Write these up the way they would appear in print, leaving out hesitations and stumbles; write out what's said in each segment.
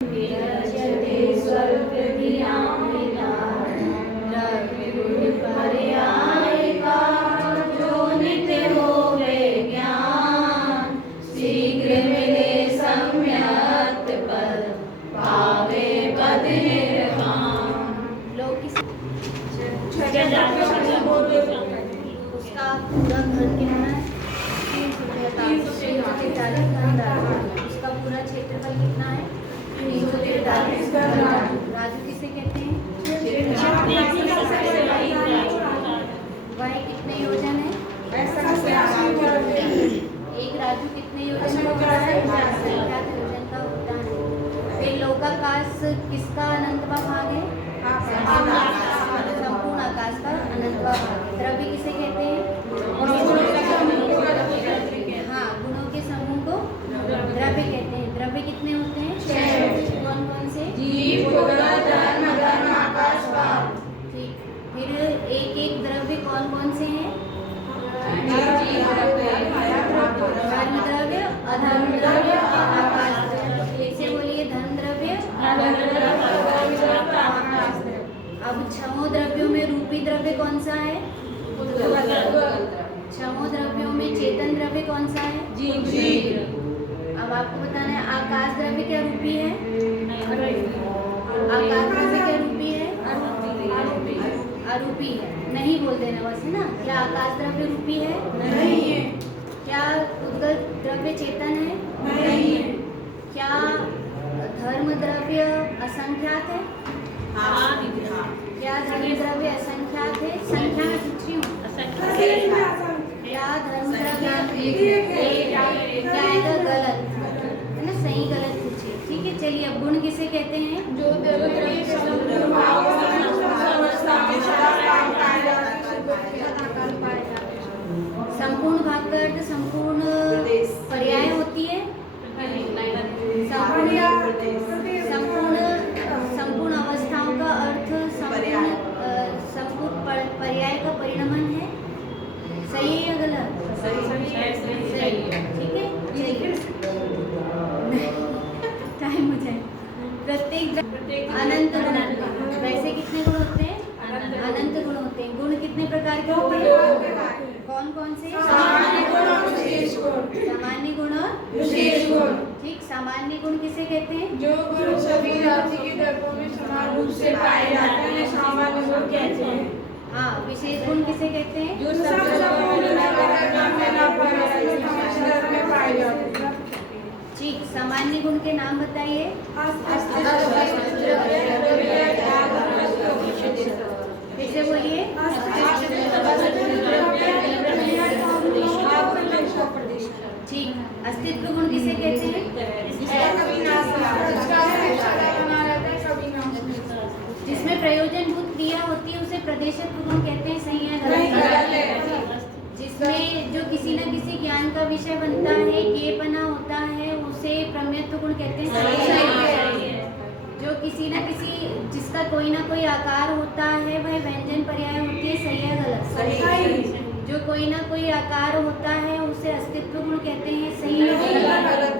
विरजते स्वल्पधियामिता द्रव्यगुणपर्यायिका जो नित्य होवे ज्ञान शीघ्र मिले सम्यक पद पावे पद निर्वाण। उसका पूरा घर कितना है? 343 उसका पूरा क्षेत्रफल कितना है? 343 राजू किसे कहते हैं? वह कितने योजन है? एक राजू कितने योजन का होता है? 7 योजन का होता है। फिर लोकाकाश किसका अनंतवा भाग है? संपूर्ण आकाश का अनंतवा भाग। द्रव्य किसे कहते हैं? हाँ, गुणों के समूह को द्रव्य कहते हैं। द्रव्य कितने होते हैं? 6। कौन कौन से? जीव, धर्म, आकाश, वायु। ठीक। फिर एक एक द्रव्य कौन कौन से हैं? धर्म द्रव्य, अधर्म द्रव्य, आकाश द्रव्य। एक से बोलिए, धर्म द्रव्य, अब छमो द्रव्यों में रूपी द्रव्य कौन सा है? छमो द्रव्यों में चेतन द्रव्य कौन सा है? जीव। अब आपको बताना है आकाश द्रव्य क्या रूपी है? आकाश द्रव्य क्या रूपी है? अरूपी है। नहीं बोल देना बस, है ना। क्या आकाश द्रव्य रूपी है? नहीं है। क्या उद्गत द्रव्य चेतन है? नहीं है। क्या धर्म द्रव्य असंख्यात है? हाँ। क्या धर्म द्रव्य असंख्यात है? संख्या में पूछ रही हूँ। क्या धर्म द्रव्य गलत है ना? सही गलत पूछिए। ठीक है, चलिए। अब गुण किसे कहते हैं? जो संपूर्ण भाग का अर्थ संपूर्ण पर्याय होती है। संपूर्ण अवस्थाओं का अर्थ संपूर्ण पर्याय का परिणमन है। सही है या गलत? सही। ठीक है, टाइम हो जाए। प्रत्येक अनंत गुण। वैसे कितने गुण होते हैं? अनंत गुण होते हैं। गुण कितने प्रकार के होते हैं? कौन कौन से? सामान्य गुण और विशेष गुण। ठीक। सामान्य गुण किसे कहते हैं? जो गुण सभी राशि के द्रव्यों में समान रूप से पाए जाते हैं, सामान्य गुण कहते हैं। हाँ। विशेष गुण किसे कहते हैं? जो सब में पाए जाते हैं। ठीक। सामान्य गुण के नाम बताइए। फिर से बोलिए। ठीक। अस्तित्व गुण किसे कहते हैं? जिसमें प्रयोजनभूत क्रिया होती है उसे प्रदेशत्व गुण कहते हैं। सही है गलत? जिसमें जो किसी न किसी ज्ञान का विषय बनता है, ज्ञेयपना होता है, उसे प्रमेयत्व गुण कहते हैं। सही है। जो किसी न किसी जिसका कोई ना कोई आकार होता है वह व्यंजन पर्याय होती है। सही है गलत? सही। जो कोई ना कोई आकार होता है उसे अस्तित्व गुण कहते हैं। सही है गलत?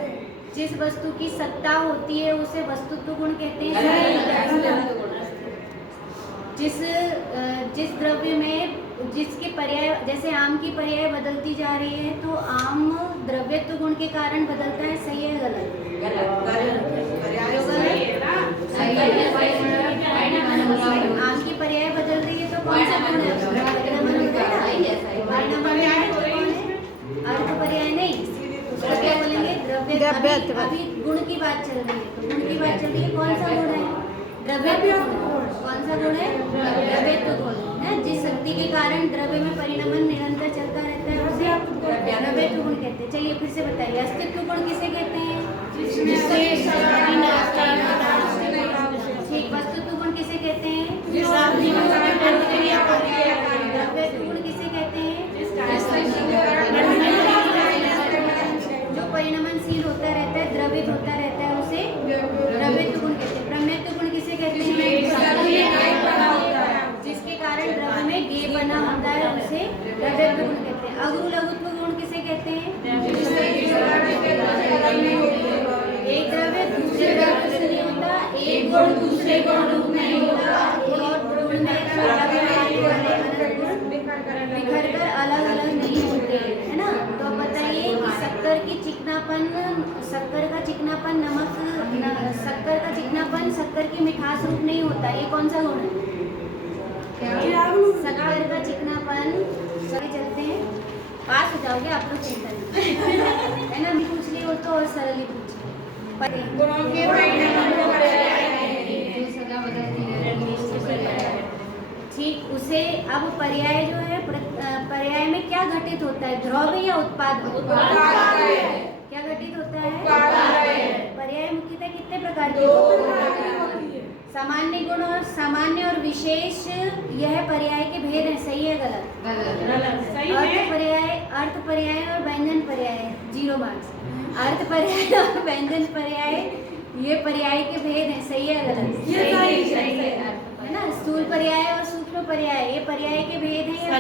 जिस वस्तु की सत्ता होती है उसे वस्तुत्व गुण कहते हैं। जिस द्रव्य में जिसके पर्याय, जैसे आम की पर्याय बदलती जा रही है तो आम द्रव्यत्व गुण के कारण बदलता है। सही है गलत? आम की पर्याय बदल रही है तो कौन सा गुण है? अर्थ पर्याय नहीं। क्या बोलेंगे? द्रव्यत्व। अभी गुण की बात चल रही है, तो गुण की बात चल रही है। कौन सा गुण है? द्रव्यत्व। कौन सा गुण है? द्रव्यत्व गुण है। जिस शक्ति के कारण द्रव्य में परिणमन निरंतर चलता रहता है उसे द्रव्यत्व गुण कहते हैं। चलिए फिर से बताइए। अस्तित्व गुण किसे कहते हैं? ठीक। वस्तुत्व गुण किसे कहते हैं? द्रव्यत्व गुण किसे कहते हैं? जो परिणमनशील होता रहता है, द्रवित होता रहता है उसे द्रव्यत्व गुण कहते हैं। प्रमेयत्व गुण किसे कहते हैं? जिसके कारण द्रव्य में ज्ञेयपना होता है उसे द्रव्यत्व गुण कहते हैं। अगुरु लघुत्व गुण किसे कहते हैं? एक द्रव्य दूसरे द्रव्य एक और रूप नहीं होता, और गुण में बिखर कर अलग अलग नहीं होते, है ना। तो बताइए कि शक्कर का चिकनापन नमक, शक्कर का चिकनापन शक्कर की मिठास रूप नहीं होता, ये कौन सा गुण है? शक्कर का चिकनापन। चलिए चलते हैं, पास हो जाओगे आप लोग, चिंता नहीं है ना। भी पूछ ली हो तो और सरल ही ठीक। उसे अब पर्याय जो है, पर्याय में क्या घटित होता है, द्रव्य या उत्पाद? क्या घटित होता है? पर्याय मुख्यतः कितने प्रकार के? सामान्य गुण और सामान्य और विशेष, यह पर्याय के भेद हैं। सही है गलत? अर्थ पर्याय और व्यंजन पर्याय 0 मार्क्स। अर्थ पर्याय और व्यंजन पर्याय ये पर्याय के भेद हैं। सही है गलत? है ना। स्थूल पर्याय और सूक्ष्म पर्याय ये पर्याय के भेद हैं या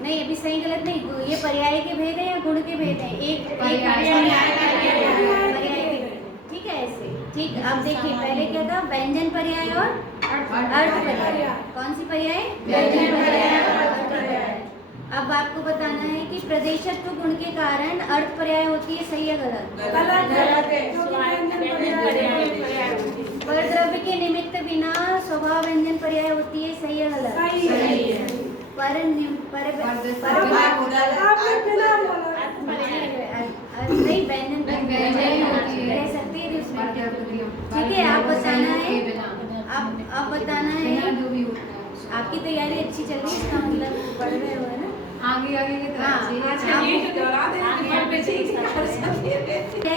नहीं? अभी सही गलत नहीं, ये पर्याय के भेद हैं या गुण के भेद हैं? एक पर्याय के भेद, ठीक है ऐसे। ठीक, अब देखिए पहले क्या था, व्यंजन पर्याय और अर्थ पर्याय। कौन सी पर्याय? व्यंजन पर्याय और अर्थ पर्याय। अब आपको बताना है कि प्रदेशत्व गुण के कारण अर्थ पर्याय होती है। सही है गलत? पर द्रव्य के निमित्त बिना स्वभाव व्यंजन पर्याय होती है। सही है गलत? नहीं, व्यंजन रह सकती है उसमें। ठीक है, आप बताना है, आप बताना है। आपकी तैयारी अच्छी चल रही है, इसका मतलब पढ़ रहे हो, है ना? आगे की तरफ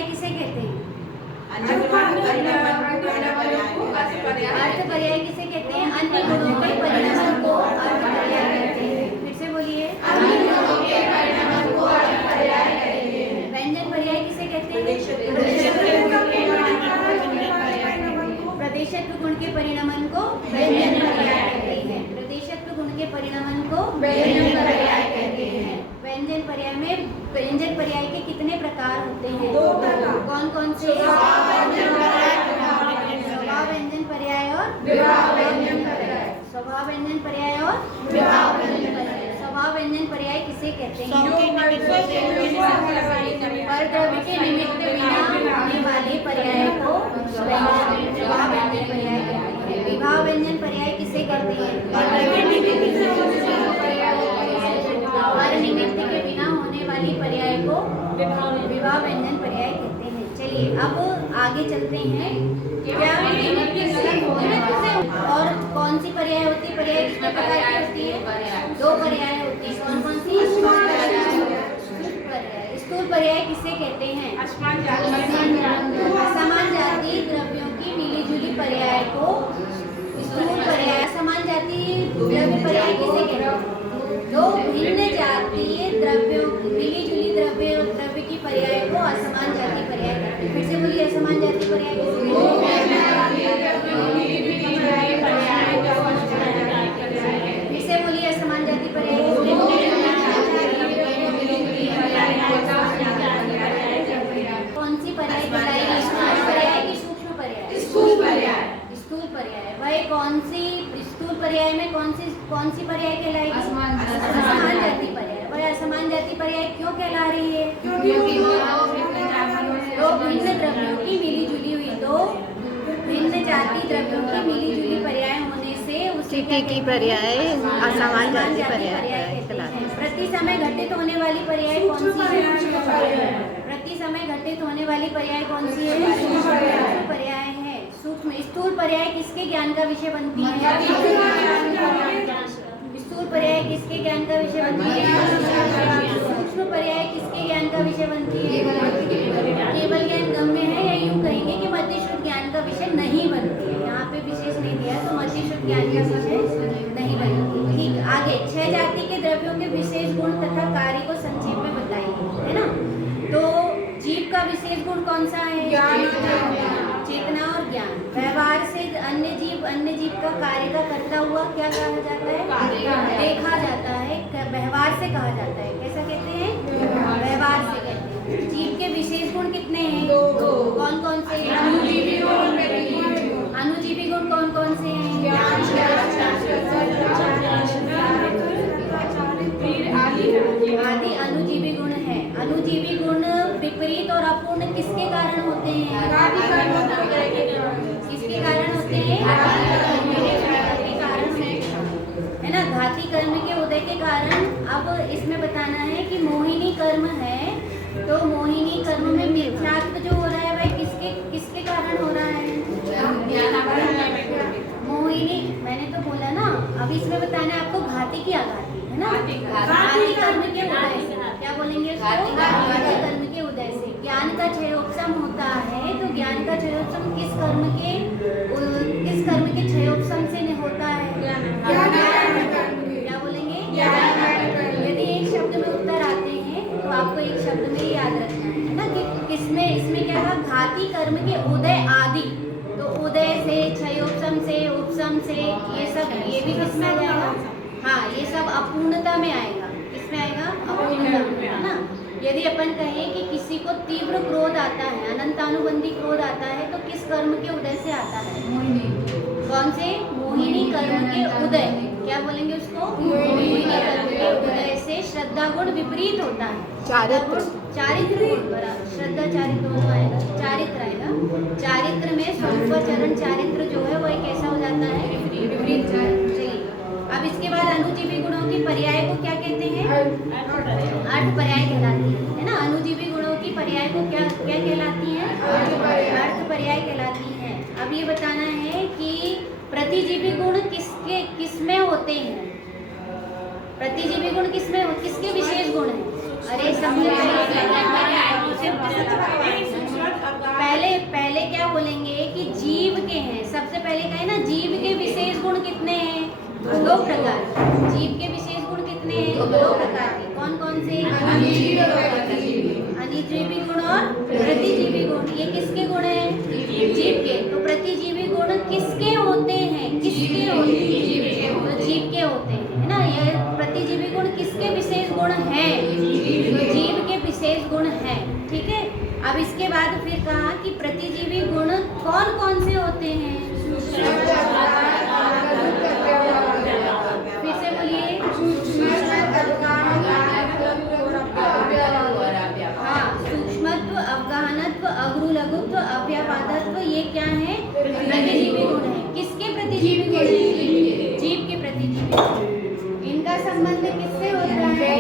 किसे कहते हैं? अर्थ पर्याय किसे कहते हैं? अन्य गुणों के परिणाम को अर्थ पर्याय कहते हैं। फिर से बोलिए, अन्य गुणों के परिणाम को अर्थ पर्याय कहते हैं। व्यंजन पर्याय किसे कहते हैं? प्रदेशत्व गुण के परिणामन को व्यंजन पर्याय कहते हैं। प्रदेशत्व गुण के परिणामन को व्यंजन पर्याय कहते हैं। व्यंजन पर्याय में, व्यंजन पर्याय के कितने प्रकार होते हैं? 2 प्रकार। कौन कौन से? स्वभाव व्यंजन पर्याय और विभाव व्यंजन पर्याय। स्वभाव व्यंजन पर्याय और विभाव व्यंजन पर्याय। स्वभाव व्यंजन पर्याय किसे कहते हैं? पर द्रव्य के निमित्त बिना होने वाले पर्याय को विभाव व्यंजन पर्याय कहते हैं। विभाव व्यंजन पर्याय किसे कहते हैं? पर निमित्त के बिना होने वाली पर्याय को विभाव व्यंजन पर्याय कहते हैं। चलिए अब आगे चलते हैं। क्या और कौन सी पर्याय होती है? पर्याय कितने प्रकार की होती है? 2 पर्याय होती है। कौन कौन सी? स्थूल पर्याय किसे कहते हैं? असमान जाति द्रव्यों की मिलीजुली पर्याय को स्थूल पर्याय। असमान जाति द्रव्य पर्याय किसे कहते हैं? 2 भिन्न जातीय द्रव्यों, मिलीजुली द्रव्य की पर्याय को असमान जाति पर्याय कहते हैं। फिर से बोलिए, असमान जाति पर्याय किसे कहते हैं? फिर से बोलिए, असमान जाति पर्याय किसे कहते हैं? कौन सी पर्याय कहलाएगी? स्थूल पर्याय की सूक्ष्म पर्याय? स्थूल पर्याय। वह कौन सी स्थूल पर्याय में कौन सी पर्याय कहलाएगी? असमान जाति पर्याय। वह असमान जाति पर्याय क्यों कहला रही है? क्योंकि 2 भिन्न द्रव्यों की मिली जुली हुई, 2 भिन्न जाति द्रव्यों की मिली जुली पर्याय होने से उसे की पर्याय असमान जाति पर्याय कहलाती है। प्रति समय घटित होने वाली पर्याय कौन सी है? प्रति समय घटित होने वाली पर्याय कौन सी है? सूक्ष्म पर्याय है। सूक्ष्म। स्थूल पर्याय किसके ज्ञान का विषय बनती है? स्थूल पर्याय किसके ज्ञान का विषय बनती है? सूक्ष्म पर्याय किसके ज्ञान का विषय बनती है? केवल ज्ञान गम्य है, या यूं कहेंगे कि मध्यश्रुत ज्ञान का विषय नहीं बनती है। यहाँ पे विशेष नहीं दिया तो मध्यश्रुत ज्ञान का विषय नहीं बनती। ठीक, आगे 6 जाति के द्रव्यों के विशेष गुण तथा कार्य को संक्षेप में बताइए, है ना। तो जीव का विशेष गुण कौन सा है? चेतना और ज्ञान। व्यवहार से अन्य जीव का कार्य का करता हुआ क्या कहा जाता है? देखा जाता है। व्यवहार से कहा जाता है। कैसा कहते हैं? व्यवहार से कहते हैं। जीव के विशेष गुण कितने हैं? 2। कौन कौन से? अनुजीवी कर्म है, तो मोहिनी कर्म में मिथ्यात्व जो हो रहा है वह किसके कारण हो रहा है? मोहिनी, मैंने तो बोला ना, अब इसमें बताना है आपको घाती की आघाती, है ना? घाती कर्म के उदय से, क्या बोलेंगे उसको? घाती कर्म के उदय से ज्ञान का क्षयोपशम होता है। तो ज्ञान का क्षयोपशम किस कर्म के क्षयोपशम से होता है? क्या बोलेंगे? यदि एक शब्द में उत्तर आते हैं तो आपको एक शब्द में ही याद रखना है ना, कि किसमें, इसमें क्या था? घाती कर्म के उदय आदि। तो उदय से, क्षयोपशम से, उपशम से, ये भी किसमें आ जाएगा? हाँ, ये सब अपूर्णता में आएगा। किसमें आएगा? अपूर्णता में, है ना? यदि अपन कहें कि किसी को तीव्र क्रोध आता है, अनंतानुबंधी क्रोध आता है, तो किस कर्म के उदय से आता है? कौन से? मोहिनी कर्म के उदय। क्या बोलेंगे उसको? मोहिनी कर्म के उदय से श्रद्धा गुण विपरीत होता है। चारित्र गुण, बराबर, श्रद्धा चारित्र दोनों आएगा, चारित्र आएगा। चारित्र में स्वरूपाचरण चारित्र जो है वह कैसा हो जाता है? विपरीत हो जाता है। चलिए, अब इसके बाद अनुजीवी गुणों की पर्याय को क्या कहते हैं? अर्थ पर्याय कहलाती है ना? अनुजीवी गुणों की पर्याय को क्या कहलाती है? अर्थ पर्याय कहलाती है। अब ये बताना है कि प्रतिजीवी गुण किसमें होते हैं? प्रतिजीवी गुण किसके विशेष गुण हैं? अरे पहले क्या बोलेंगे कि जीव के हैं। सबसे पहले कहे ना, जीव के विशेष गुण कितने हैं? 2 प्रकार। जीव के विशेष गुण कितने हैं? 2 प्रकार के। कौन कौन से? अनिजीवी गुण और प्रतिजीवी गुण। ये किसके गुण हैं? जीव के। तो प्रतिजीवी गुण किसके होते हैं? किसके होते हैं? जीव के होते हैं, है ना? ये प्रतिजीवी गुण किसके विशेष गुण हैं? जीव के विशेष गुण हैं। ठीक है। अब इसके बाद फिर कहा कि प्रतिजीवी गुण कौन कौन से होते हैं? फिर से बोलिए। हाँ, सूक्ष्मत्व, अवगाहनत्व, अग्रु लघुत्व, अव्यापादत्व, ये क्या है? प्रतिजीवी गुण है। किसके प्रतिजीवी गुण है? जीव के प्रतिजीवी गुण। इनका संबंध किससे होता है?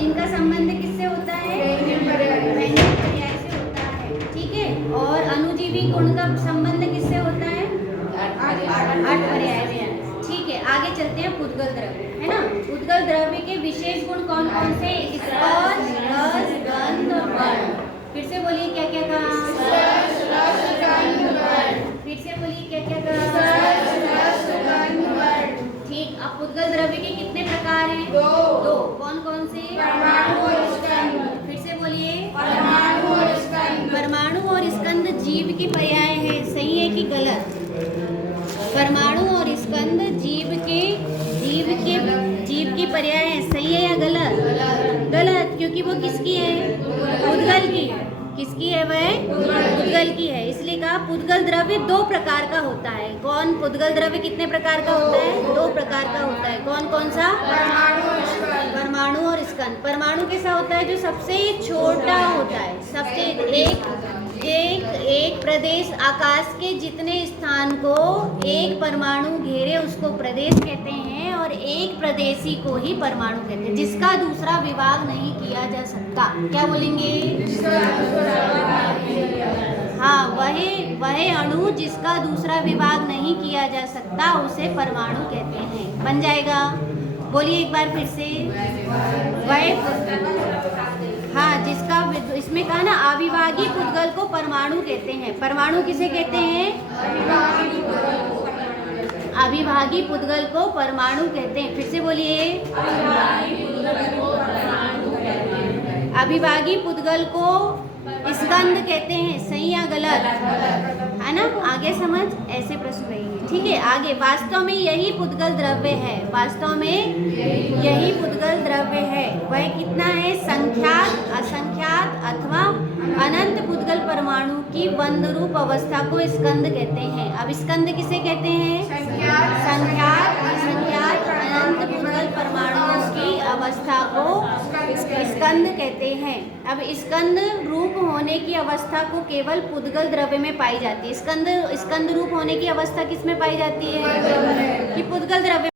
इनका संबंध किससे होता है? व्यंजक पर्याय से होता है। ठीक है। और अनुजीवी गुण का संबंध किससे होता है? अर्थ पर्याय से। ठीक है, आगे चलते हैं। पुद्गल द्रव्य, है ना? पुद्गल द्रव्य के विशेष गुण कौन कौन से? स्पर्श, रस, गंध और वर्ण। फिर से बोलिए, क्या क्या कहा? फिर से बोलिए, क्या क्या कहा? ठीक। अब पुद्गल द्रव्य के कितने प्रकार हैं? 2। कौन कौन से? परमाणु और स्कंद। फिर से बोलिए। परमाणु और स्कंद। परमाणु और स्कंद जीव की पर्याय है, सही है कि गलत? परमाणु और स्कंद जीव की पर्याय है, सही है या गलत? गलत, क्योंकि वो किसकी है? पुद्गल की है। किसकी है वह? पुद्गल की है। इसलिए कहा पुद्गल द्रव्य 2 प्रकार का होता है। कौन? पुद्गल द्रव्य कितने प्रकार का होता है? 2 प्रकार का होता है। कौन कौन सा? परमाणु और स्कंद। परमाणु कैसा होता है? जो सबसे छोटा होता है। सबसे एक प्रदेश, आकाश के जितने स्थान को एक परमाणु घेरे उसको प्रदेश कहते हैं, और एक प्रदेशी को ही परमाणु कहते हैं, जिसका दूसरा विभाग नहीं किया जा सकता। क्या बोलेंगे? हाँ, वह अणु जिसका दूसरा विभाग नहीं किया जा सकता उसे परमाणु कहते हैं। बन जाएगा? बोलिए एक बार फिर से। हाँ, जिसका इसमें कहा ना, अविभागी पुद्गल को परमाणु कहते हैं। परमाणु किसे कहते हैं? अविभागी पुद्गल को परमाणु कहते हैं। फिर से बोलिए। अविभागी पुद्गल को स्कंद कहते हैं, सही या गलत? है ना? आगे समझ, ऐसे प्रश्न रहेंगे। ठीक है, आगे। वास्तव में यही पुद्गल द्रव्य है। वास्तव में यही पुद्गल द्रव्य है। वह कितना है? संख्यात, असंख्यात अथवा अनंत पुद्गल परमाणु की बंद रूप अवस्था को स्कंद कहते हैं। अब स्कंद किसे कहते हैं? संख्यात, असंख्यात, अनंत पुद्गल परमाणुओं की अवस्था को स्कंद कहते हैं। अब स्कंद रूप होने की अवस्था को केवल पुद्गल द्रव्य में पाई जाती है। स्कंद रूप होने की अवस्था किस में पाई जाती है? कि पुद्गल द्रव्य